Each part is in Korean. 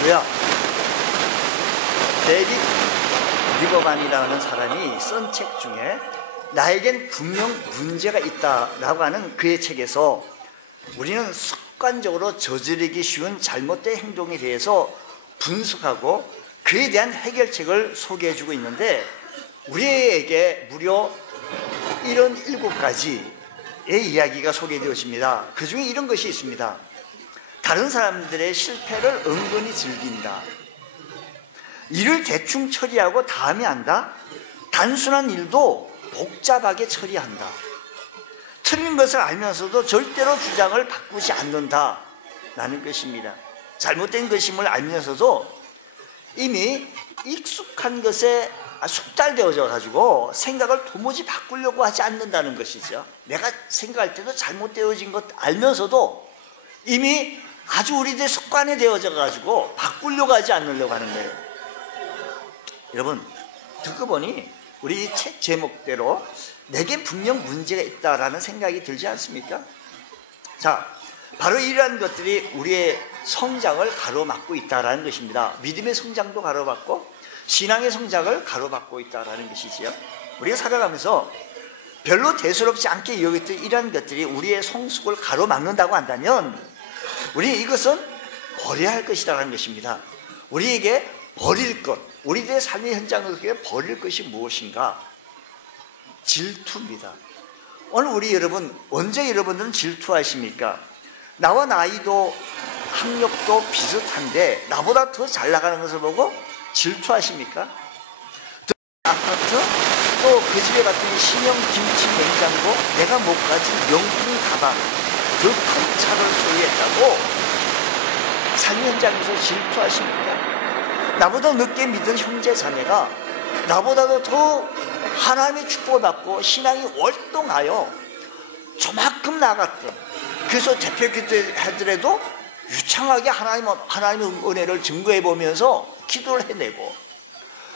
할렐루야. 데이빗 리버만이라는 사람이 쓴 책 중에 나에겐 분명 문제가 있다라고 하는 그의 책에서 우리는 습관적으로 저지르기 쉬운 잘못된 행동에 대해서 분석하고 그에 대한 해결책을 소개해주고 있는데, 우리에게 무려 77가지의 이야기가 소개되어집니다. 그 중에 이런 것이 있습니다. 다른 사람들의 실패를 은근히 즐긴다. 일을 대충 처리하고 다음에 한다. 단순한 일도 복잡하게 처리한다. 틀린 것을 알면서도 절대로 주장을 바꾸지 않는다 라는 것입니다. 잘못된 것임을 알면서도 이미 익숙한 것에 숙달되어져 가지고 생각을 도무지 바꾸려고 하지 않는다는 것이죠. 내가 생각할 때도 잘못되어진 것 알면서도 이미 아주 우리들의 습관이 되어져 가지고 바꾸려고 하지 않으려고 하는 거예요. 여러분, 듣고 보니 우리 책 제목대로 내겐 분명 문제가 있다라는 생각이 들지 않습니까? 자, 바로 이러한 것들이 우리의 성장을 가로막고 있다라는 것입니다. 믿음의 성장도 가로막고 신앙의 성장을 가로막고 있다라는 것이지요. 우리가 살아가면서 별로 대수롭지 않게 여겼던 이러한 것들이 우리의 성숙을 가로막는다고 한다면 우리는 이것은 버려야 할 것이라는 것입니다. 우리에게 버릴 것, 우리들의 삶의 현장에서 버릴 것이 무엇인가? 질투입니다. 오늘 우리 여러분, 언제 여러분들은 질투하십니까? 나와 나이도 학력도 비슷한데 나보다 더 잘 나가는 것을 보고 질투하십니까? 아파트, 또 그 집에 갔더니 신형 김치 냉장고, 내가 못 가진 명품 가방, 더 큰 차를 소유했다고 삶의 현장에서 질투하십니까? 나보다 늦게 믿은 형제 자매가 나보다도 더 하나님의 축복을 받고 신앙이 월동하여 저만큼 나갔던, 그래서 대표 기도하더라도 유창하게 하나님의 은혜를 증거해 보면서 기도를 해내고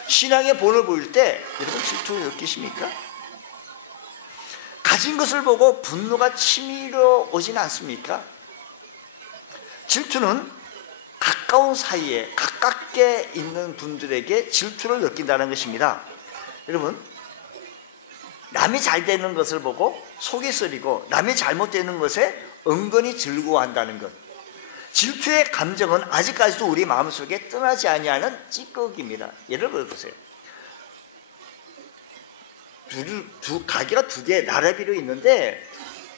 신앙의 본을 보일 때 여러분 질투를 느끼십니까? 가진 것을 보고 분노가 치밀어 오진 않습니까? 질투는 가까운 사이에 가깝게 있는 분들에게 질투를 느낀다는 것입니다. 여러분, 남이 잘 되는 것을 보고 속이 쓰리고 남이 잘못되는 것에 은근히 즐거워한다는 것, 질투의 감정은 아직까지도 우리 마음속에 떠나지 아니하는 찌꺼기입니다. 예를 들어보세요. 가게가 두 개 나란히로 있는데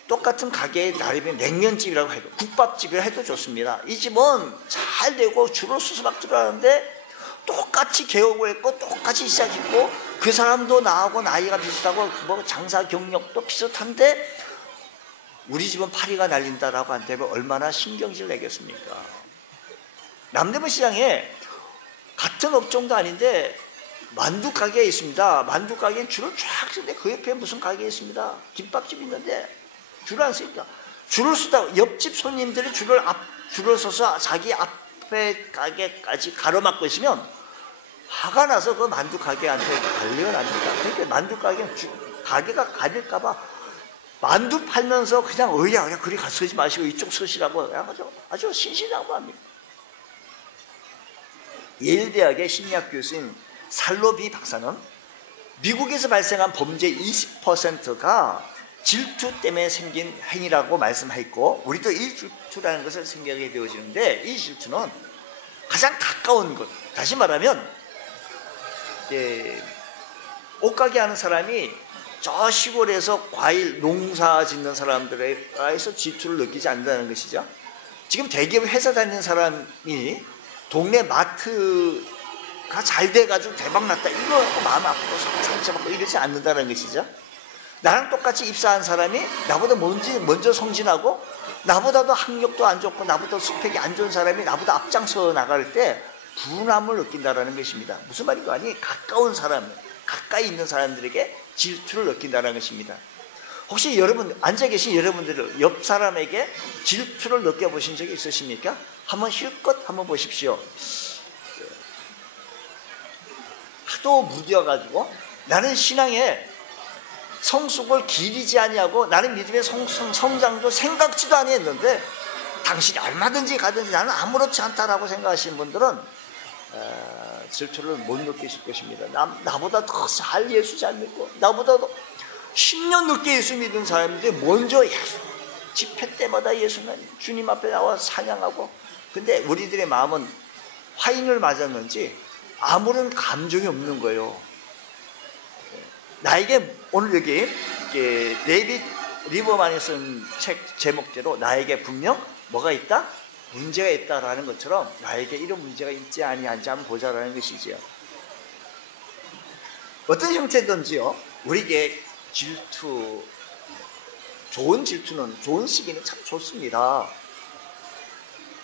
똑같은 가게의 나름의 냉면집이라고 해도, 국밥집이라 해도 좋습니다. 이 집은 잘 되고 줄을 수수막 들어가는데 똑같이 개업을 했고 똑같이 시작했고 그 사람도 나하고 나이가 비슷하고 뭐 장사 경력도 비슷한데 우리 집은 파리가 날린다라고 한다면 얼마나 신경질 내겠습니까? 남대문 시장에 같은 업종도 아닌데 만두 가게가 있습니다. 만두 가게는 줄을 쫙 서는데 그 옆에 무슨 가게가 있습니다. 김밥집이 있는데 줄을 안 쓰니까, 줄을 쓰다 옆집 손님들이 줄을 서서 자기 앞에 가게까지 가로막고 있으면 화가 나서 그 만두 가게한테 난리가 납니다. 그러니까 만두 가게가 가릴까봐 만두 팔면서 그냥 그냥 그리 서지 마시고 이쪽 서시라고 아주 신신당부합니다. 예일대학의 심리학 교수인 살로비 박사는 미국에서 발생한 범죄 20%가 질투 때문에 생긴 행위라고 말씀했고, 우리도 이 질투라는 것을 생각하게 되어지는데, 이 질투는 가장 가까운 것, 다시 말하면 옷가게 하는 사람이 저 시골에서 과일 농사 짓는 사람들에서 질투를 느끼지 않는다는 것이죠. 지금 대기업 회사 다니는 사람이 동네 마트가 잘 돼가지고 대박났다, 이거 마음 아프고 상처받고 이러지 않는다는 것이죠. 나랑 똑같이 입사한 사람이 나보다 먼저 성진하고 나보다도 학력도 안 좋고 나보다 스펙이 안 좋은 사람이 나보다 앞장서 나갈 때 분함을 느낀다는 것입니다. 무슨 말인가 하니 가까운 사람, 가까이 있는 사람들에게 질투를 느낀다는 것입니다. 혹시 여러분, 앉아 계신 여러분들 옆 사람에게 질투를 느껴보신 적이 있으십니까? 한번 실컷 한번 보십시오. 하도 무뎌가지고 나는 신앙에 성숙을 기리지 아니하고 나는 믿음의 성장도 생각지도 아니했는데 당신이 얼마든지 가든지 나는 아무렇지 않다라고 생각하시는 분들은 질투를 못 느끼실 것입니다. 나보다 더 잘 예수 잘 믿고 나보다 더 10년 늦게 예수 믿은 사람인데 먼저 집회 때마다 예수는 주님 앞에 나와 찬양하고, 근데 우리들의 마음은 화인을 맞았는지 아무런 감정이 없는 거예요. 나에게 오늘 여기 데이빗 리버만이 쓴 책 제목대로 나에게 분명 뭐가 있다? 문제가 있다라는 것처럼 나에게 이런 문제가 있지 아니한지 한번 보자라는 것이지요. 어떤 형태든지요, 우리에게 질투, 좋은 질투는, 좋은 시기는 참 좋습니다.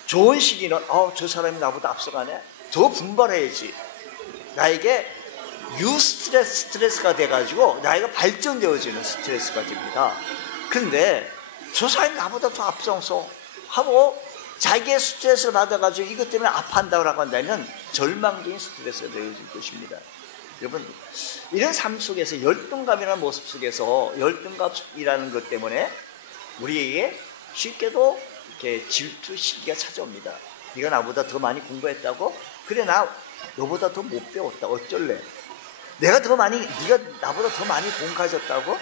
좋은 시기는 저 사람이 나보다 앞서가네, 더 분발해야지, 나에게 스트레스가 돼가지고 나이가 발전되어지는 스트레스가 됩니다. 그런데 저 사람이 나보다 더 앞서서 하고 자기의 스트레스를 받아가지고 이것 때문에 아파한다고 한다면 절망적인 스트레스가 되어질 것입니다. 여러분, 이런 삶 속에서 열등감이라는 모습 속에서, 열등감이라는 것 때문에 우리에게 쉽게도 이렇게 질투 시기가 찾아옵니다. 네가 나보다 더 많이 공부했다고? 그래, 나 너보다 더 못 배웠다, 어쩔래? 네가 나보다 더 많이 돈 가졌다고?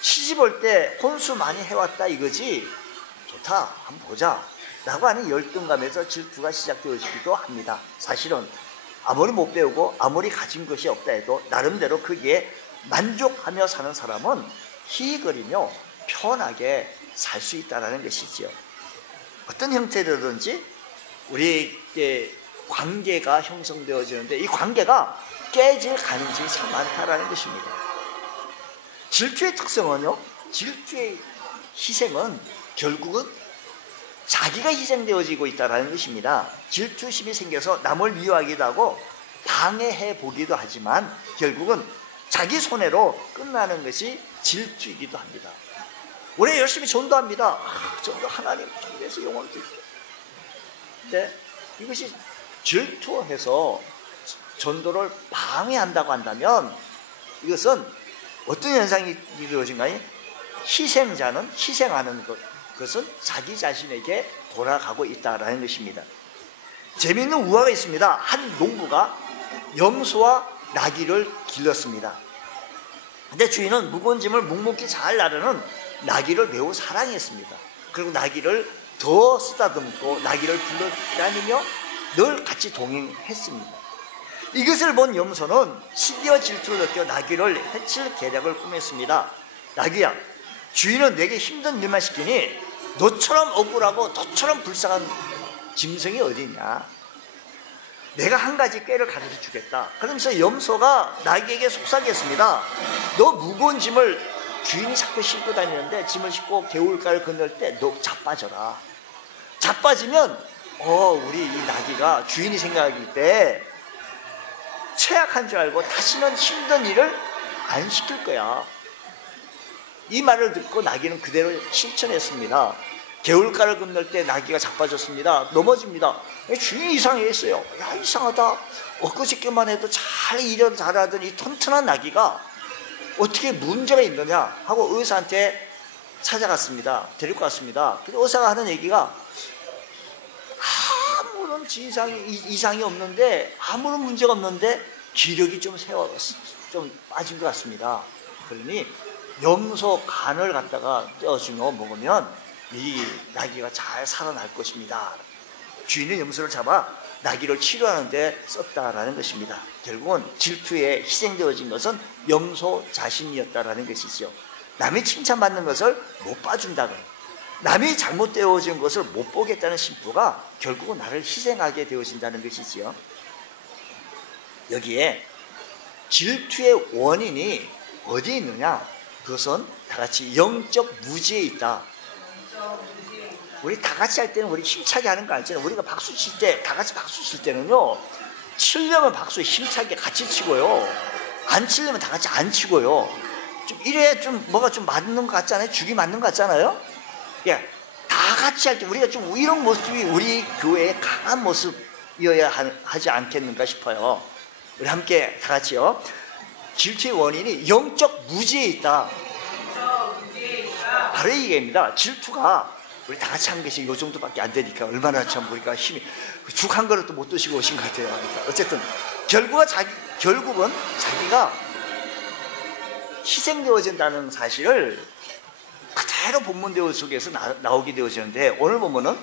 시집 올 때 혼수 많이 해왔다 이거지? 좋다, 한번 보자 라고 하는 열등감에서 질투가 시작되어지기도 합니다. 사실은 아무리 못 배우고 아무리 가진 것이 없다 해도 나름대로 거기에 만족하며 사는 사람은 희희거리며 편하게 살 수 있다는 것이지요. 어떤 형태로든지 우리에게 관계가 형성되어지는데 이 관계가 깨질 가능성이 참 많다라는 것입니다. 질투의 특성은요, 질투의 희생은 결국은 자기가 희생되어지고 있다는 것입니다. 질투심이 생겨서 남을 미워하기도 하고 방해해 보기도 하지만 결국은 자기 손해로 끝나는 것이 질투이기도 합니다. 우리 열심히 전도합니다. 전도 하나님 통해서 영광을 드립니다. 근데 이것이 질투해서 전도를 방해한다고 한다면 이것은 어떤 현상이 이루어진가요? 희생자는 희생하는 것은 자기 자신에게 돌아가고 있다는 것입니다. 재미있는 우화가 있습니다. 한 농부가 염소와 나귀를 길렀습니다. 근데 주인은 무거운 짐을 묵묵히 잘 나르는 나귀를 매우 사랑했습니다. 그리고 나귀를 더 쓰다듬고 나귀를 불러다니며 늘 같이 동행했습니다. 이것을 본 염소는 시기와 질투를 느껴 나귀를 해칠 계략을 꾸몄습니다. 나귀야, 주인은 내게 힘든 일만 시키니 너처럼 억울하고 너처럼 불쌍한 짐승이 어디냐? 내가 한 가지 꾀를 가르쳐 주겠다. 그러면서 염소가 나귀에게 속삭였습니다. 너 무거운 짐을 주인이 자꾸 싣고 다니는데 짐을 싣고 개울가를 건널 때 너 자빠져라. 자빠지면 우리 이 나귀가 주인이 생각할 때 최악한 줄 알고 다시는 힘든 일을 안 시킬 거야. 이 말을 듣고 나귀는 그대로 실천했습니다. 개울가를 건널 때 나귀가 자빠졌습니다. 넘어집니다. 주인이 이상했어요. 야, 이상하다. 엊그저께만 해도 잘 일을 잘하던 이 튼튼한 나귀가 어떻게 문제가 있느냐 하고 의사한테 찾아갔습니다. 데리고 갔습니다. 근데 의사가 하는 얘기가 아무런 이상이 없는데, 아무런 문제가 없는데 기력이 좀 빠진 것 같습니다. 그러니 염소 간을 갖다가 떼어주며 먹으면 이 나귀가 잘 살아날 것입니다. 주인은 염소를 잡아 나귀를 치료하는 데 썼다라는 것입니다. 결국은 질투에 희생되어진 것은 염소 자신이었다라는 것이죠. 남이 칭찬받는 것을 못 봐준다거나 남이 잘못되어진 것을 못 보겠다는 심보가 결국은 나를 희생하게 되어진다는 것이지요. 여기에 질투의 원인이 어디에 있느냐? 그것은 다 같이 영적 무지에 있다. 우리 다 같이 할 때는 우리 힘차게 하는 거 알잖아요. 우리가 박수 칠 때, 다 같이 박수 칠 때는요, 치려면 박수 힘차게 같이 치고요, 안 치려면 다 같이 안 치고요. 좀 이래 좀 뭐가 좀 맞는 것 같잖아요. 죽이 맞는 것 같잖아요. 예, 다 같이 할 때 우리가 좀 이런 모습이 우리 교회의 강한 모습이어야 하지 않겠는가 싶어요. 우리 함께 다 같이요. 질투의 원인이 영적 무지에 있다. 바로 이 얘기입니다. 질투가 우리 다 같이 한 것이 요 정도밖에 안 되니까 얼마나 참 우리가 힘이 죽 한 그릇도 못 드시고 오신 것 같아요. 그러니까 어쨌든 결국은 자기가 희생되어진다는 사실을 그대로 본문 내용 속에서 나오게 되어지는데, 오늘 보면은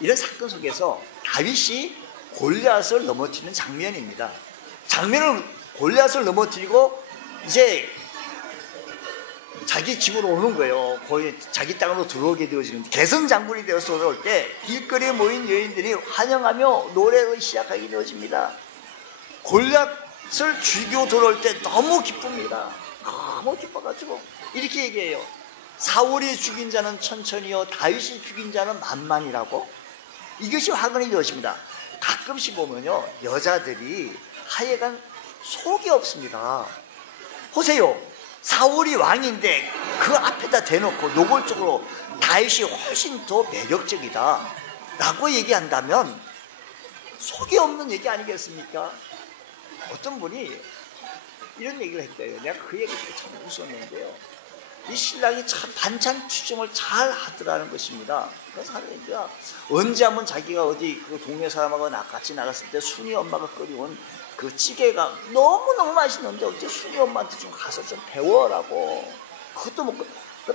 이런 사건 속에서 다윗이 골리앗을 넘어뜨리는 장면입니다. 골리앗을 넘어뜨리고 이제 자기 집으로 오는 거예요. 거의 자기 땅으로 들어오게 되어지는데, 개성장군이 되어서 들어올 때 길거리에 모인 여인들이 환영하며 노래를 시작하게 되어집니다. 골리앗을 죽이고 들어올 때 너무 기쁩니다. 너무 기뻐가지고 이렇게 얘기해요. 사울이 죽인 자는 천천히요, 다윗이 죽인 자는 만만이라고. 이것이 화근이 되어집니다. 가끔씩 보면요, 여자들이 하여간 속이 없습니다. 보세요. 사울이 왕인데 그 앞에다 대놓고 노골적으로 다윗이 훨씬 더 매력적이다 라고 얘기한다면 속이 없는 얘기 아니겠습니까? 어떤 분이 이런 얘기를 했대요. 내가 그 얘기 참 웃었는데요, 이 신랑이 참 반찬 추정을 잘 하더라는 것입니다. 그래서 하니까 언제 한번 자기가 어디 그 동네 사람하고 같이 나갔을 때 순이 엄마가 끓여온 그 찌개가 너무너무 맛있는데 어째 순이 엄마한테 좀 가서 좀 배워라고. 그것도 먹고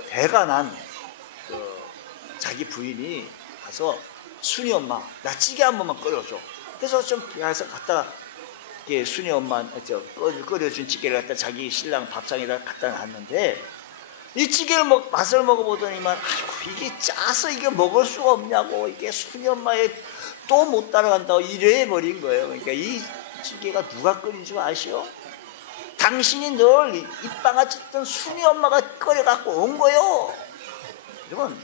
배가 난 자기 부인이 가서 순이 엄마 나 찌개 한 번만 끓여줘. 그래서 좀 가서 갖다 순이 엄마 끓여준 찌개를 갖다 자기 신랑 밥상에다 갖다 놨는데, 이 찌개를 맛을 먹어보더니만 아이고 이게 짜서 이게 먹을 수가 없냐고, 이게 순이 엄마의 또 못 따라간다고 이래 버린 거예요. 그러니까 이 찌개가 누가 끓인 줄 아시오? 당신이 늘 입방아 찢던 순이 엄마가 끓여갖고 온 거요. 여러분,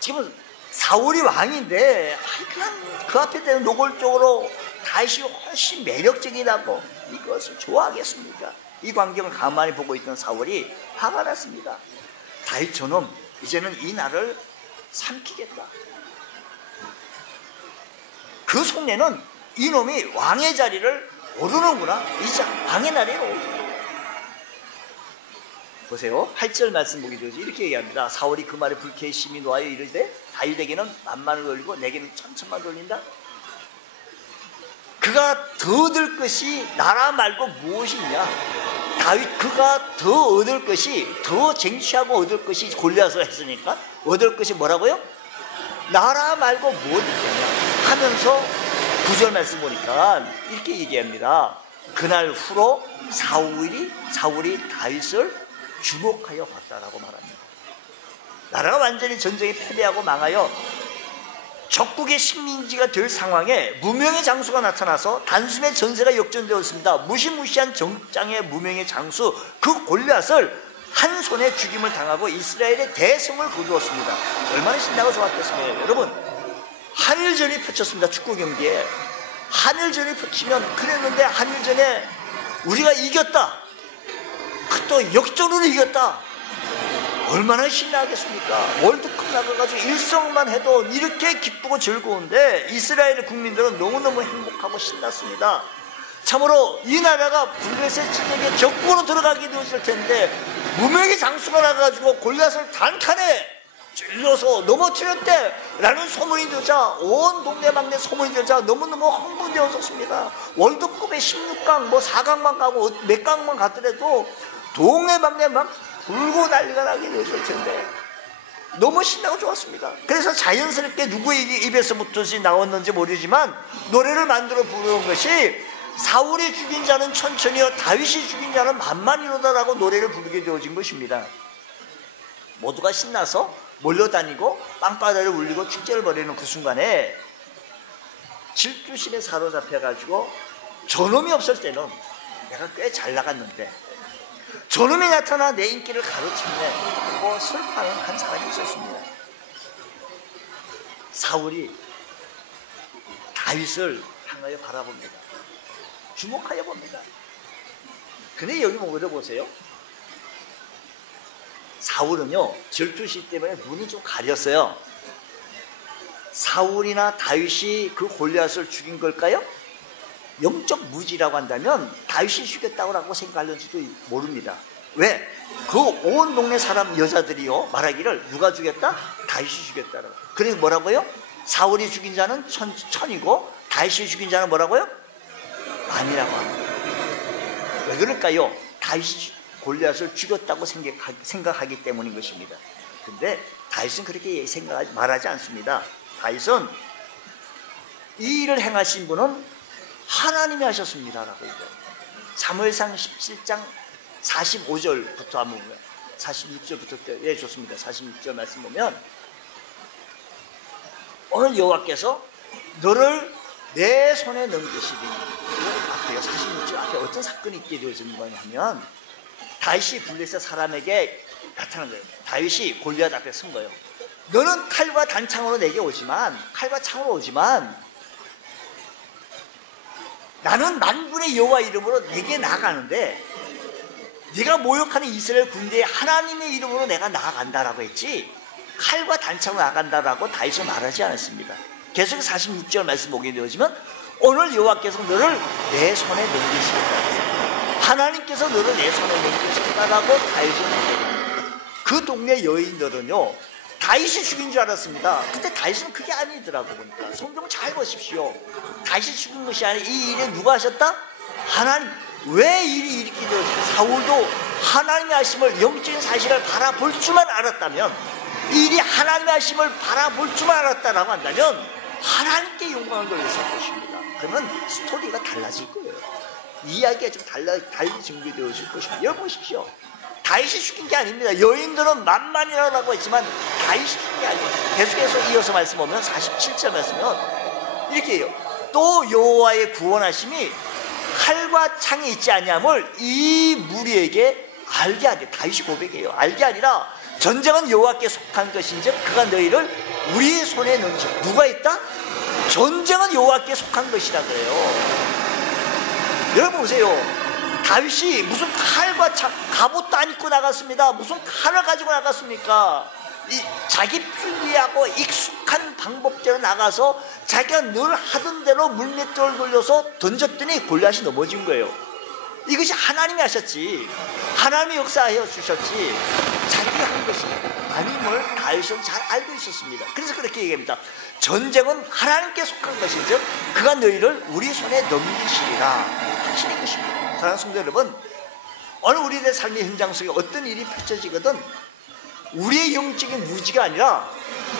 지금 사울이 왕인데 그냥 그 앞에 대는 노골적으로 다윗이 훨씬 매력적이라고 이것을 좋아하겠습니까? 이 광경을 가만히 보고 있던 사울이 화가 났습니다. 다윗 저놈 이제는 이 나를 삼키겠다. 그 속내는 이놈이 왕의 자리를 오르는구나, 이제 왕의 나라에 오르는구나. 보세요, 8절 말씀 보기 좋지. 이렇게 얘기합니다. 사울이 그 말에 불쾌히 심히 놓아여 이르되 다윗에게는 만만을 돌리고 내게는 천천만 돌린다. 그가 더 얻을 것이 나라 말고 무엇이 있냐. 다윗 그가 더 얻을 것이, 더 쟁취하고 얻을 것이 골리앗을 했으니까 얻을 것이 뭐라고요? 나라 말고 무엇이 있냐 하면서 9절 말씀 보니까 이렇게 얘기합니다. 그날 후로 사울이 다윗을 주목하여 봤다라고 말합니다. 나라가 완전히 전쟁에 패배하고 망하여 적국의 식민지가 될 상황에 무명의 장수가 나타나서 단숨에 전세가 역전되었습니다. 무시무시한 정장의 무명의 장수 그 골리앗을 한 손에 죽임을 당하고 이스라엘의 대성을 거두었습니다. 얼마나 신나고 좋았겠습니까? 여러분, 한일전이 펼쳤습니다. 축구 경기에 한일전이 펼치면 그랬는데 한일전에 우리가 이겼다, 또 역전으로 이겼다, 얼마나 신나겠습니까? 월드컵 나가가지고 일성만 해도 이렇게 기쁘고 즐거운데 이스라엘 국민들은 너무너무 행복하고 신났습니다. 참으로 이 나라가 블레셋 지역에 적군으로 들어가게 되었을 텐데 무명의 장수가 나가지고 골리앗을 단칸에 찔러서 넘어뜨렸대 라는 소문이 되자 온 동네방네 소문이 되자 너무너무 흥분되었습니다. 월드컵에 16강 4강만 가고 몇 강만 갔더라도 동네방네 막 불고 난리가 나게 되었을 텐데 너무 신나고 좋았습니다. 그래서 자연스럽게 누구의 입에서부터 나왔는지 모르지만 노래를 만들어 부르는 것이 사울이 죽인 자는 천천히요 다윗이 죽인 자는 만만이로다라고 노래를 부르게 되어진 것입니다. 모두가 신나서 몰려다니고 빵바다를 울리고 축제를 벌이는 그 순간에 질투심에 사로잡혀가지고 저놈이 없을 때는 내가 꽤 잘 나갔는데 저놈이 나타나 내 인기를 가로채네 하고 슬퍼하는 한 사람이 있었습니다. 사울이 다윗을 향하여 바라봅니다. 주목하여 봅니다. 근데 여기 뭐를 보세요. 사울은요 질투심 때문에 눈이 좀 가렸어요. 사울이나 다윗이 그 골리앗을 죽인 걸까요? 영적 무지라고 한다면 다윗이 죽였다고 생각할는지도 모릅니다. 왜? 그 온 동네 사람 여자들이요 말하기를 누가 죽였다? 다윗이 죽였다라고. 그래서 뭐라고요? 사울이 죽인 자는 천이고 다윗이 죽인 자는 뭐라고요? 아니라고 합니다. 왜 그럴까요? 다윗이 골리앗을 죽였다고 생각하기 때문인 것입니다. 근데 다윗은 그렇게 말하지 않습니다. 다윗은 이 일을 행하신 분은 하나님이 하셨습니다라고 얘기해요. 사무엘상 17장 45절부터 한번 보면 46절부터 예 좋습니다. 46절 말씀 보면 오늘 여호와께서 너를 내 손에 넘기시리니 앞에요. 46절 앞에 어떤 사건이 있게 되어진 거냐 하면 다윗이 블레셋 사람에게 나타난 거예요. 다윗이 골리앗 앞에 선 거예요. 너는 칼과 단창으로 내게 오지만 칼과 창으로 오지만 나는 만군의 여호와 이름으로 내게 나아가는데 네가 모욕하는 이스라엘 군대의 하나님의 이름으로 내가 나아간다라고 했지 칼과 단창으로 나아간다라고 다윗은 말하지 않았습니다. 계속 46절 말씀 보게 되어지면 오늘 여호와께서 너를 내 손에 넘기시겠다. 하나님께서 너를 내 손에 넘기시겠다라고 다윗은 그 동네 여인들은요 다윗이 죽인 줄 알았습니다. 근데 다윗은 그게 아니더라고 보니까. 성경 잘 보십시오. 다윗이 죽은 것이 아니라 이 일에 누가 하셨다? 하나님. 왜 일이 이렇게 되었지? 사울도 하나님의 하심을 영적인 사실을 바라볼 줄만 알았다면 이 일이 하나님의 하심을 바라볼 줄만 알았다라고 한다면 하나님께 영광을 돌렸을 것입니다. 그러면 스토리가 달라질 거예요. 이야기가 좀 달리 전개되어질 것입니다. 여러분 보십시오. 다윗이 죽인 게 아닙니다. 여인들은 만만이라고 했지만 다윗이 죽인 게 아닙니다. 계속해서 이어서 말씀 보면 47절 말씀은 이렇게 해요. 또 여호와의 구원하심이 칼과 창이 있지 아니함을 이 무리에게 알게 하되 다윗이 고백해요. 알게 아니라 전쟁은 여호와께 속한 것인즉 그가 너희를 우리의 손에 넘기시고 누가 있다? 전쟁은 여호와께 속한 것이라 그래요. 여러분 보세요. 다윗이 무슨 칼과 창, 갑옷도 안 입고 나갔습니다. 무슨 칼을 가지고 나갔습니까? 자기 필리하고 익숙한 방법대로 나가서 자기가 늘 하던 대로 물맷돌을 돌려서 던졌더니 골리앗이 넘어진 거예요. 이것이 하나님이 하셨지 하나님이 역사하여 주셨지 자기가 한 것이 아님을 다윗은 잘 알고 있었습니다. 그래서 그렇게 얘기합니다. 전쟁은 하나님께 속한 것인즉 그가 너희를 우리 손에 넘기시리라 하시는 것입니다. 사랑하는 성도 여러분, 어느 우리의 삶의 현장 속에 어떤 일이 펼쳐지거든 우리의 영적인 무지가 아니라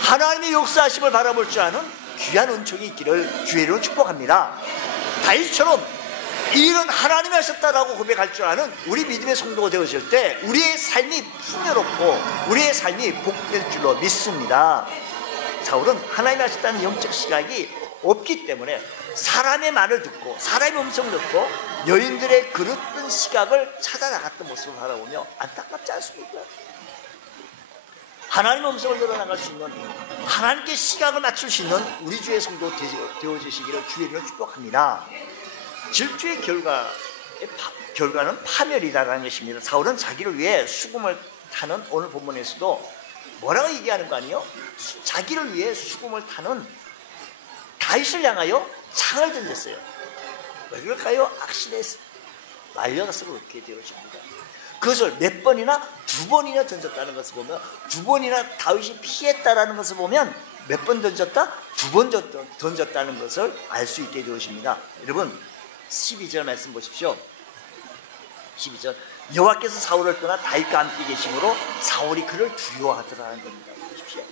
하나님의 역사하심을 바라볼 줄 아는 귀한 은총이 있기를 주의로 축복합니다. 다윗처럼 이 일은 하나님이 하셨다라고 고백할 줄 아는 우리 믿음의 성도가 되어질 때 우리의 삶이 풍요롭고 우리의 삶이 복될 줄로 믿습니다. 사울은 하나님이 하셨다는 영적 시각이 없기 때문에 사람의 말을 듣고 사람의 음성을 듣고 여인들의 그릇된 시각을 찾아 나갔던 모습을 바라보며 안타깝지 않습니까? 하나님의 음성을 들어나갈 수 있는 하나님께 시각을 맞출 수 있는 우리 주의 성도 되어주시기를 주의로 축복합니다. 질투의 결과는 파멸이다라는 것입니다. 사울은 자기를 위해 수금을 타는 오늘 본문에서도 뭐라고 얘기하는 거 아니에요? 자기를 위해 수금을 타는 다윗을 향하여 창을 던졌어요. 왜 그럴까요? 악신에 말려서 그렇게 되어집니다. 그것을 몇 번이나 두 번이나 던졌다는 것을 보면 두 번이나 다윗이 피했다라는 것을 보면 몇 번 던졌다? 두 번 던졌다는 것을 알 수 있게 되어집니다. 여러분 12절 말씀 보십시오. 12절 여호와께서 사울을 떠나 다윗과 함께 계심으로 사울이 그를 두려워하더라는 겁니다. 보십시오.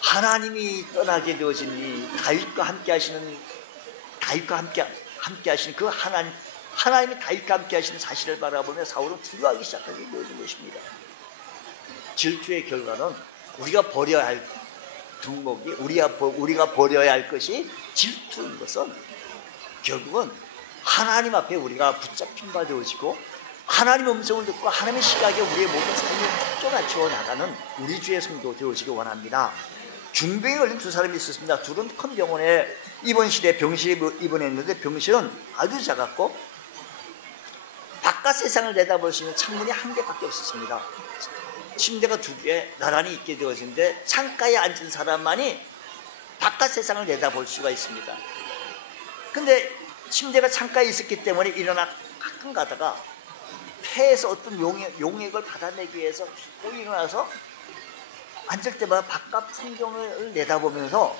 하나님이 떠나게 되어지니 다윗과 함께 하시는 그 하나님이 다윗과 함께 하시는 사실을 바라보며 사울은 두려워하기 시작하게 되어진 것입니다. 질투의 결과는 우리가 버려야 할 덕목이 우리가 버려야 할 것이 질투인 것은 결국은 하나님 앞에 우리가 붙잡힌 바 되어지고 하나님의 음성을 듣고 하나님의 시각에 우리의 모든 삶을 탁 맞추어 나가는 우리 주의 성도 되어지기 원합니다. 중병에 걸린 두 사람이 있었습니다. 둘은 큰 병원에 입원실에 병실에 입원했는데 병실은 아주 작았고 바깥 세상을 내다볼 수 있는 창문이 한 개밖에 없었습니다. 침대가 두 개 나란히 있게 되어진데 창가에 앉은 사람만이 바깥 세상을 내다볼 수가 있습니다. 근데 침대가 창가에 있었기 때문에 일어나 가끔 가다가 폐에서 어떤 용액을 받아내기 위해서 꼭 일어나서 앉을 때마다 바깥 풍경을 내다보면서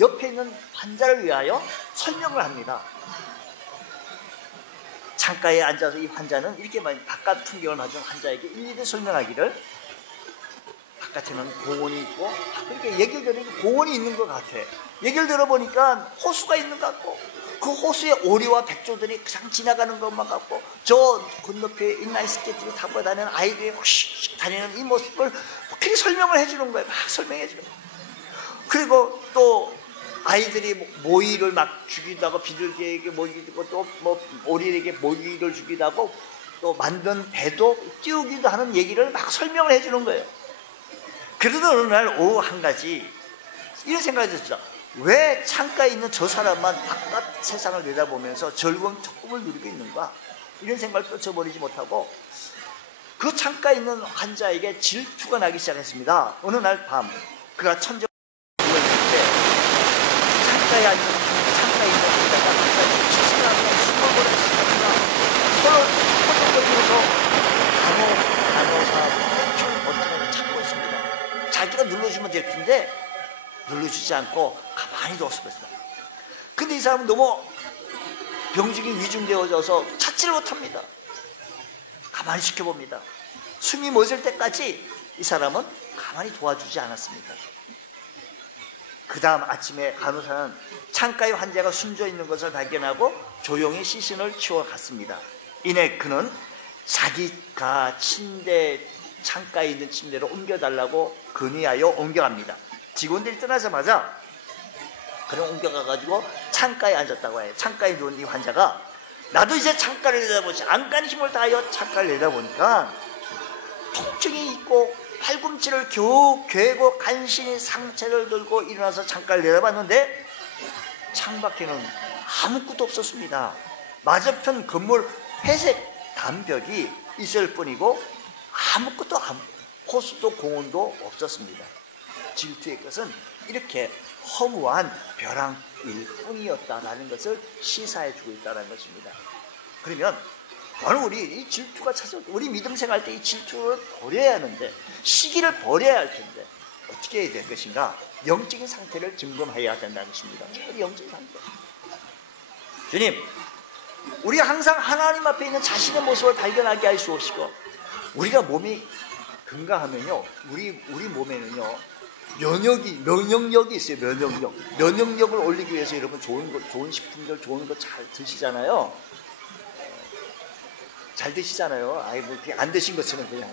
옆에 있는 환자를 위하여 설명을 합니다. 창가에 앉아서 이 환자는 이렇게 바깥 풍경을 맞은 환자에게 일일이 설명하기를, 바깥에는 공원이 있고, 그렇게 얘기를 들으니까 공원이 있는 것 같아. 얘기를 들어보니까 호수가 있는 것 같고, 그 호수에 오리와 백조들이 그냥 지나가는 것만 같고, 저 건너편에 인라인 스케이트를 타고 다니는 아이들이 휙 다니는 이 모습을 그렇게 설명을 해주는 거예요. 막 설명해 주는 거예요. 그리고 또 아이들이 모이를 막 주기도 하고, 비둘기에게 모이기도, 또 오리에게 모이를 주기도 하고, 또 만든 배도 띄우기도 하는 얘기를 막 설명을 해주는 거예요. 그러던 어느 날 오후 한 가지 이런 생각이 들었죠. 왜 창가에 있는 저 사람만 바깥 세상을 내다보면서 즐거운 특급을 누리고 있는가? 이런 생각을 떨쳐버리지 못하고 그 창가에 있는 환자에게 질투가 나기 시작했습니다. 어느 날 밤 그가 천정을 누웠는데 창가에 있는 환자가 갑자기 기침하며 숨을 고르기 시작합니다. 서로 허덕거리면서 간호사 버튼을 찾고 있습니다. 자기가 눌러주면 될 텐데 눌러주지 않고 가만히 누웠습니다. 근데 이 사람은 너무 병증이 위중되어져서 찾지를 못합니다. 가만히 지켜봅니다. 숨이 멎을 때까지 이 사람은 가만히 도와주지 않았습니다. 그 다음 아침에 간호사는 창가에 환자가 숨져 있는 것을 발견하고 조용히 시신을 치워갔습니다. 이내 그는 자기가 창가에 있는 침대로 옮겨달라고 건의하여 옮겨갑니다. 직원들이 떠나자마자 그는 옮겨가가지고 창가에 앉았다고 해요. 창가에 누운 이 환자가 나도 이제 창가를 내다보지, 안간 힘을 다하여 창가를 내다보니까 통증이 있고 팔꿈치를 겨우 괴고 간신히 상체를 들고 일어나서 창가를 내다봤는데 창밖에는 아무것도 없었습니다. 맞은편 건물 회색 담벽이 있을 뿐이고 아무것도 호수도 공원도 없었습니다. 질투의 것은 이렇게 허무한 벼랑일 뿐이었다라는 것을 시사해주고 있다는 것입니다. 그러면 바로 우리 이 질투가 찾아올 때, 우리 믿음 생활할 때 이 질투를 버려야 하는데, 시기를 버려야 할 텐데 어떻게 해야 될 것인가? 영적인 상태를 점검해야 된다는 것입니다. 영적인 상태. 주님, 우리가 항상 하나님 앞에 있는 자신의 모습을 발견하게 할 수 없이고, 우리가 몸이 건강하면요, 우리 몸에는요 면역력이 있어요. 면역력을 올리기 위해서 여러분 좋은 식품들, 좋은 거 잘 드시잖아요. 잘 드시잖아요. 아이 뭐 그냥 안 드신 것처럼 그냥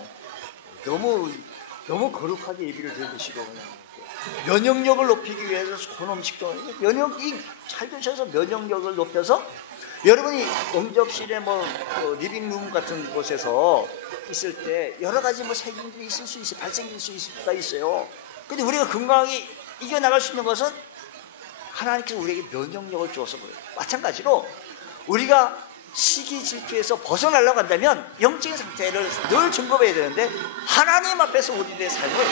너무 거룩하게 예비를 드시고 그냥 면역력을 높이기 위해서 좋은 음식도 면역이 잘 드셔서 면역력을 높여서 여러분이 응접실에 리빙룸 같은 곳에서 있을 때 여러 가지 세균들이 있을 수 있어요. 발생될 수 있을 수가 있어요. 근데 우리가 건강하게 이겨나갈 수 있는 것은 하나님께서 우리에게 면역력을 주어서 그래요. 마찬가지로 우리가 시기 질투에서 벗어나려고 한다면 영적인 상태를 늘 점검해야 되는데, 하나님 앞에서 우리의 삶을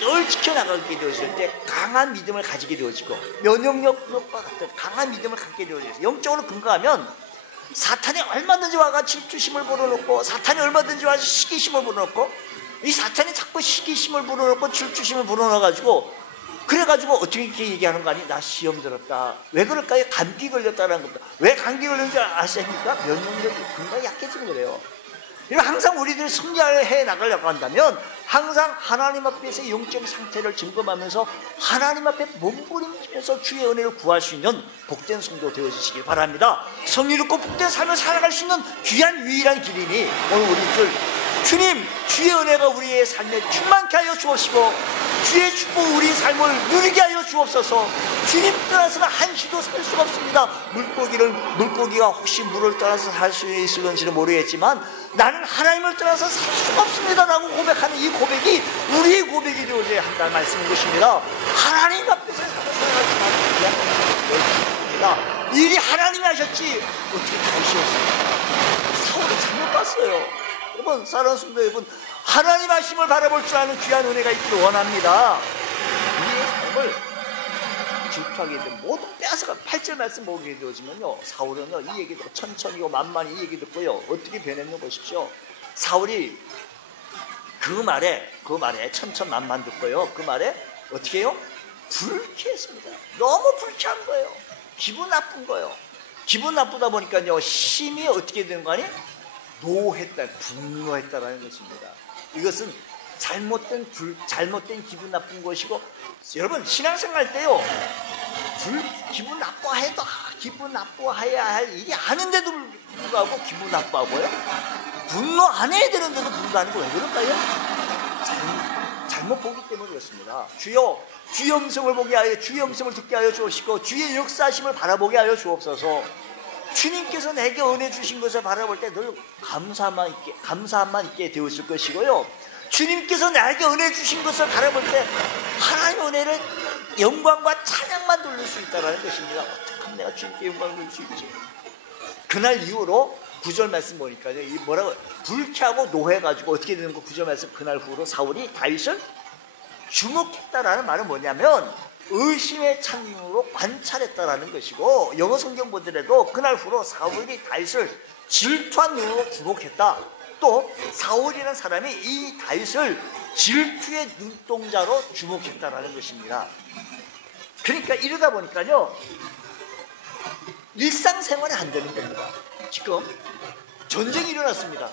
늘 지켜나가게 되어질 때 강한 믿음을 가지게 되어지고 면역력과 같은 강한 믿음을 갖게 되어져요. 영적으로 건강하면 사탄이 얼마든지 와가 질투심을 불어넣고, 사탄이 얼마든지 와서 시기심을 불어넣고, 이 사탄이 자꾸 시기심을 불어넣고 질투심을 불어넣어가지고, 그래가지고 어떻게 이렇게 얘기하는 거 아니? 나 시험 들었다. 왜 그럴까요? 감기 걸렸다는 겁니다. 왜 감기 걸렸는지 아십니까? 면역력이 굉장히 약해지는 거예요. 항상 우리들이 승리해 나가려고 한다면 항상 하나님 앞에서 영적 상태를 점검하면서 하나님 앞에 몸부림치면서 주의 은혜를 구할 수 있는 복된 성도 되어주시길 바랍니다. 성리롭고 복된 삶을 살아갈 수 있는 귀한 유일한 길이니 오늘 우리들 주님, 주의 은혜가 우리의 삶에 충만케 하여 주옵시고 주의 축복 우리 삶을 누리게 하여 주옵소서. 주님 떠나서는 한시도 살 수가 없습니다. 물고기가 혹시 물을 떠나서 살 수 있을지는 모르겠지만 나는 하나님을 떠나서 살 수가 없습니다 라고 고백하는 이 고백이 우리의 고백이 되어져야 한다는 말씀인 것입니다. 하나님 앞에서 살아가지만 일이 하나님이 하셨지 어떻게 다윗이었습니까? 사울은 잘못 봤어요. 여러분, 사랑하는 성도 여러분, 하나님 하심을 바라볼 줄 아는 귀한 은혜가 있기를 원합니다. 우리의 삶을 질투하게 되고 모두 빼앗아가 8절 말씀 보게 되어지면요, 사울은요 이 얘기 듣고 천천히고 만만히 이 얘기 듣고요 어떻게 변했는 보십시오. 사울이 그 말에 천천만만 듣고요 그 말에 어떻게 해요? 불쾌했습니다. 너무 불쾌한 거예요. 기분 나쁜 거예요. 기분 나쁘다 보니까요 심히 어떻게 되는 거 아니? 노했다, 분노했다라는 것입니다. 이것은 잘못된 기분 나쁜 것이고, 여러분 신앙생활 때요 기분 나빠해야 할 일이 아닌데도 불구하고 기분 나빠하고요, 분노 안 해야 되는데도 분노하는 거 왜 그럴까요? 잘못 보기 때문에 그렇습니다. 주여, 주의 음성을 보게 하여 주의 음성을 듣게 하여 주옵시고 주의 역사하심을 바라보게 하여 주옵소서. 주님께서 내게 은혜 주신 것을 바라볼 때 늘 감사함만 있게 되었을 것이고요, 주님께서 나에게 은혜 주신 것을 바라볼 때 하나님의 은혜를 영광과 찬양만 돌릴 수 있다는 것입니다. 어떻게 하면 내가 주님께 영광을 돌릴 수 있지? 그날 이후로 9절 말씀 보니까요, 이 뭐라고 불쾌하고 노해가지고 어떻게 되는 거, 9절 말씀, 그날 후로 사울이 다윗을 주목했다라는 말은 뭐냐면 의심의 창문으로 관찰했다라는 것이고, 영어 성경 보더라도 그날 후로 사울이 다윗을 질투한 눈으로 주목했다. 또 사울이라는 사람이 이 다윗을 질투의 눈동자로 주목했다라는 것입니다. 그러니까 이러다 보니까요 일상생활이 안 되는 겁니다. 지금 전쟁이 일어났습니다.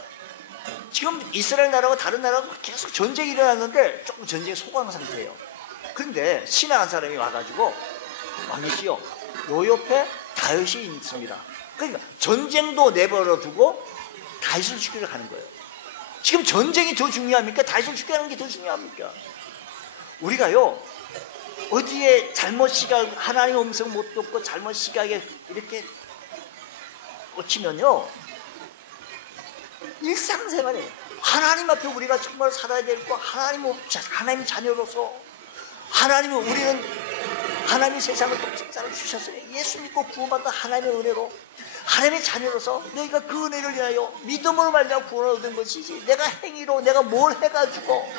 지금 이스라엘 나라와 다른 나라가 계속 전쟁이 일어났는데 조금 전쟁 소강 상태예요. 그런데 신하 한 사람이 와가지고, 왕이시여, 요 옆에 다윗이 있습니다. 그러니까 전쟁도 내버려 두고 다윗을 죽이러 가는 거예요. 지금 전쟁이 더 중요합니까? 다윗을 죽이러 가는 게 더 중요합니까? 우리가요 어디에 잘못 시각, 하나님 음성 못 듣고 잘못 시각에 이렇게 꽂히면요 일상생활에 하나님 앞에 우리가 정말 살아야 되고, 하나님 자녀로서 우리는 하나님이 세상을 독생자를 주셨으니 예수 믿고 구원받은 하나님의 은혜로 하나님의 자녀로서 너희가 그 은혜를 인하여 믿음으로 말미암아 구원을 얻은 것이지, 내가 행위로 내가 뭘 해가지고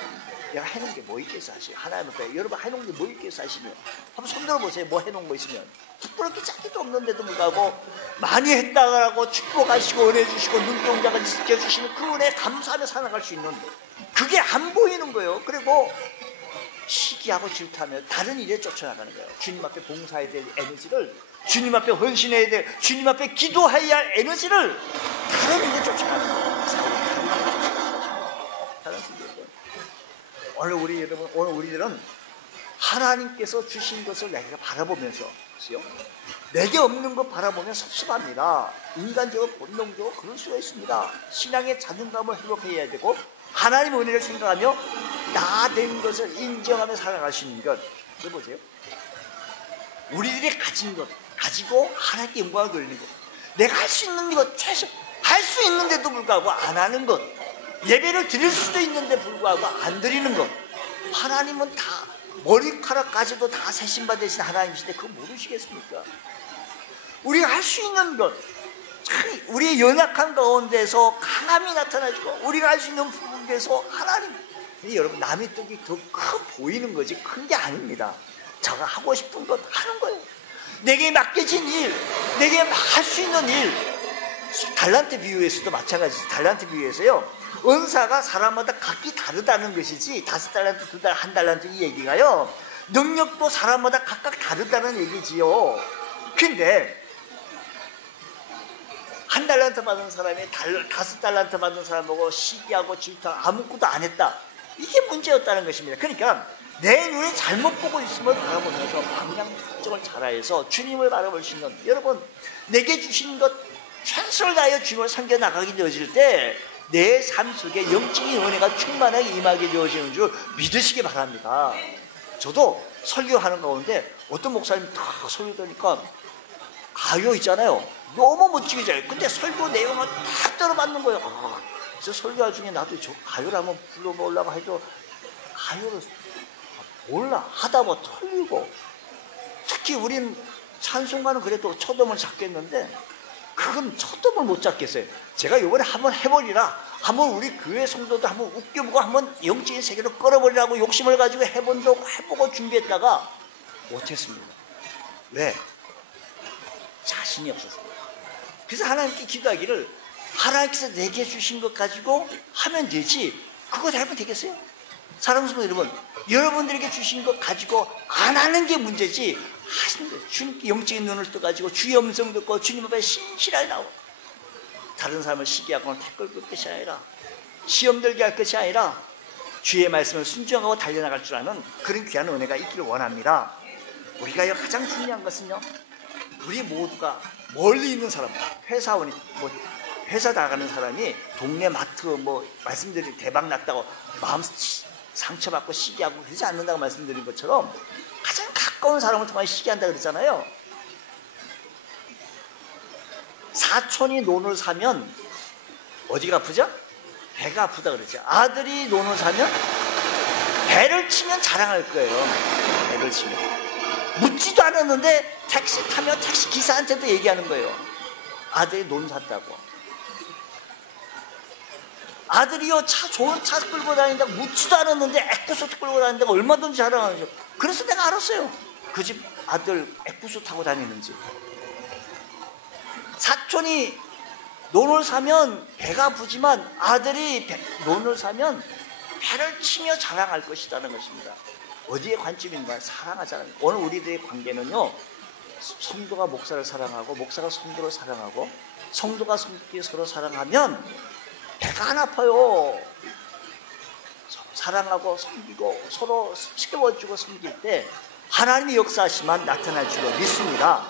내가 해놓은 게 뭐 있겠어 하시요. 하나님 앞에 여러분 해놓은 게 뭐 있겠어 하시면 한번 손들어 보세요. 뭐 해놓은 거 있으면 부끄럽게 찾기도 없는데도 불구하고 많이 했다고 축복하시고 은혜 주시고 눈동자가 지켜주시는 그 은혜에 감사하며 살아갈 수 있는, 그게 안 보이는 거예요. 그리고 시기하고 질투하며 다른 일에 쫓아나가는 거예요. 주님 앞에 봉사해야 될 에너지를, 주님 앞에 헌신해야 될, 주님 앞에 기도해야 할 에너지를 다른 일에 쫓아가는 거예요. 오늘 우리들은 하나님께서 주신 것을 내가 바라보면서, 내게 없는 것 바라보면 섭섭합니다. 인간적으로 본능적으로 그럴 수가 있습니다. 신앙의 자존감을 회복해야 되고, 하나님의 은혜를 생각하며 나 된 것을 인정하며 살아갈 수 있는 것. 들어보세요. 우리들이 가진 것 가지고 하나님께 영광을 돌리는 것, 내가 할 수 있는 것, 최소 할 수 있는데도 불구하고 안 하는 것, 예배를 드릴 수도 있는데 불구하고 안 드리는 것. 하나님은 다 머리카락까지도 다 세신 받으신 하나님이신데 그거 모르시겠습니까? 우리가 할 수 있는 것, 우리의 연약한 가운데서 강함이 나타나지고 우리가 할 수 있는 부분에서 하나님, 여러분 남의 떡이 더 커 보이는 거지 큰 게 아닙니다. 제가 하고 싶은 것 하는 거예요. 내게 맡겨진 일, 내게 할 수 있는 일. 달란트 비유에서도 마찬가지죠. 달란트 비유에서요 은사가 사람마다 각기 다르다는 것이지, 5달란트, 2달란트, 1달란트 이 얘기가요, 능력도 사람마다 각각 다르다는 얘기지요. 근데 1달란트 받은 사람이 5달란트 받은 사람하고 시기하고 질투하고 아무것도 안 했다, 이게 문제였다는 것입니다. 그러니까 내 눈에 잘못 보고 있음을 바라보면서 방향 설정을 잘하여서 주님을 바라볼 수 있는, 여러분 내게 주신 것 최선을 다하여 주님을 섬겨나가게 되어질 때 내 삶 속에 영적인 은혜가 충만하게 임하게 되어지는 줄 믿으시기 바랍니다. 저도 설교하는 가운데 어떤 목사님 다 설교 들으니까 가요 있잖아요, 너무 멋지게 잘해요. 근데 설교 내용을 다 들어맞는 거예요. 그래서 설교 중에 나도 저 가요를 한번 불러보려고 해도 가요를 몰라, 하다 보면 틀리고, 특히 우린 찬송가는 그래도 초점을 잡겠는데 그건 초점을 못 잡겠어요. 제가 이번에 한번 해보리라, 한번 우리 교회 성도들 한번 웃겨보고 한번 영적인 세계로 끌어버리라고 욕심을 가지고 해보고 준비했다가 못했습니다. 왜? 자신이 없어서. 그래서 하나님께 기도하기를 하나님께서 내게 주신 것 가지고 하면 되지 그거 달면 되겠어요? 사랑하는 성도 여러분, 여러분들에게 주신 것 가지고 안 하는 게 문제지 하시는 거예요. 주님께 영적인 눈을 떠가지고 주의 음성 듣고 주님 앞에 신실하게 나오고 다른 사람을 시기하거나 태클 끌 것이 아니라 시험 들게 할 것이 아니라 주의 말씀을 순종하고 달려나갈 줄 아는 그런 귀한 은혜가 있기를 원합니다. 우리가 가장 중요한 것은요, 우리 모두가 멀리 있는 사람, 회사원이 회사 나가는 사람이 동네 마트 말씀드린 대박 났다고 마음 상처받고 시기하고 그러지 않는다고 말씀드린 것처럼 가장 가까운 사람을 통해 시기한다 그랬잖아요. 사촌이 논을 사면 어디가 아프죠? 배가 아프다 그랬죠. 아들이 논을 사면 배를 치면 자랑할 거예요. 배를 치면 묻지도 않았는데 택시 타면 택시 기사한테도 얘기하는 거예요. 아들이 논 샀다고. 아들이요 좋은 차 끌고 다닌다고 묻지도 않았는데 에쿠스 끌고 다닌다고 얼마든지 자랑하죠. 그래서 내가 알았어요. 그 집 아들 에쿠스 타고 다니는지. 사촌이 논을 사면 배가 아프지만 아들이 논을 사면 배를 치며 자랑할 것이라는 것입니다. 어디에 관점인가? 사랑하잖아요. 오늘 우리들의 관계는요, 성도가 목사를 사랑하고 목사가 성도를 사랑하고 성도가 성도끼리 서로 사랑하면 배가 안 아파요. 사랑하고 섬기고 서로 채워주고 섬길 때 하나님의 역사하시만 나타날 줄로 믿습니다.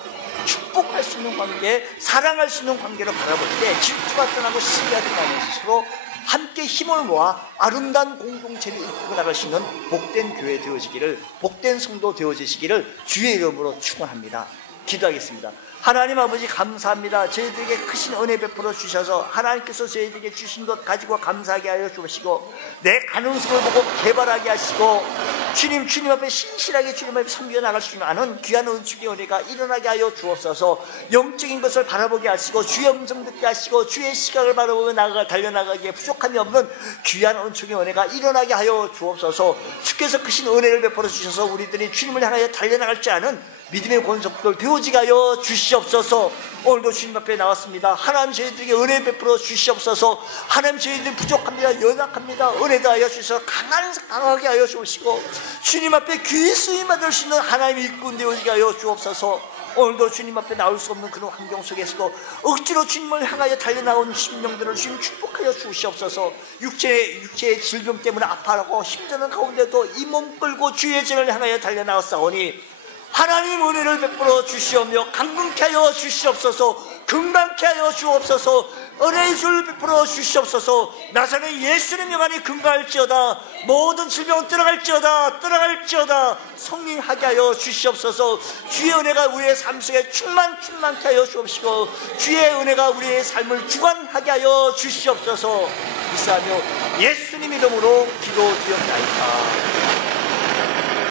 축복할 수 있는 관계, 사랑할 수 있는 관계로 바라볼 때 질투가 떠나고 시기가 떠나면서 서로 함께 힘을 모아 아름다운 공동체를 이끌고 나갈 수 있는 복된 교회 되어지기를, 복된 성도 되어지시기를 주의 이름으로 축원합니다. 기도하겠습니다. 하나님 아버지 감사합니다. 저희들에게 크신 은혜 베풀어 주셔서 하나님께서 저희들에게 주신 것 가지고 감사하게 하여 주시고 내 가능성을 보고 개발하게 하시고 주님 앞에 신실하게 주님 앞에 섬겨 나갈 수 있는 아는 귀한 은축의 은혜가 일어나게 하여 주옵소서. 영적인 것을 바라보게 하시고 주의 음성 듣게 하시고 주의 시각을 바라보며 달려나가기에 부족함이 없는 귀한 은축의 은혜가 일어나게 하여 주옵소서. 주께서 크신 은혜를 베풀어 주셔서 우리들이 주님을 향하여 달려나갈 줄 아는 믿음의 권속들 되어지게 하여 주시옵소서. 오늘도 주님 앞에 나왔습니다. 하나님 저희들에게 은혜 베풀어 주시옵소서. 하나님 저희들 부족합니다. 연약합니다. 은혜 다하여 주셔서 강하게 하여 주시고 주님 앞에 귀히 쓰임 받을 수 있는 하나님의 일꾼 되어지게 하여 주옵소서. 오늘도 주님 앞에 나올 수 없는 그런 환경 속에서도 억지로 주님을 향하여 달려나온 심령들을 주님 축복하여 주시옵소서. 육체의 질병 때문에 아파하고 힘드는 가운데도 이 몸 끌고 주의 전을 향하여 달려나왔사오니 하나님 은혜를 베풀어 주시오며 강건케 하여 주시옵소서. 건강케 하여 주옵소서. 은혜의 줄 베풀어 주시옵소서. 나사렛 예수의 명안이 건강할지어다. 모든 질병은 떠나갈지어다. 성령하게 하여 주시옵소서. 주의 은혜가 우리의 삶 속에 충만케 하여 주옵시고 주의 은혜가 우리의 삶을 주관하게 하여 주시옵소서. 이사하며 예수님 이름으로 기도드렸나이다.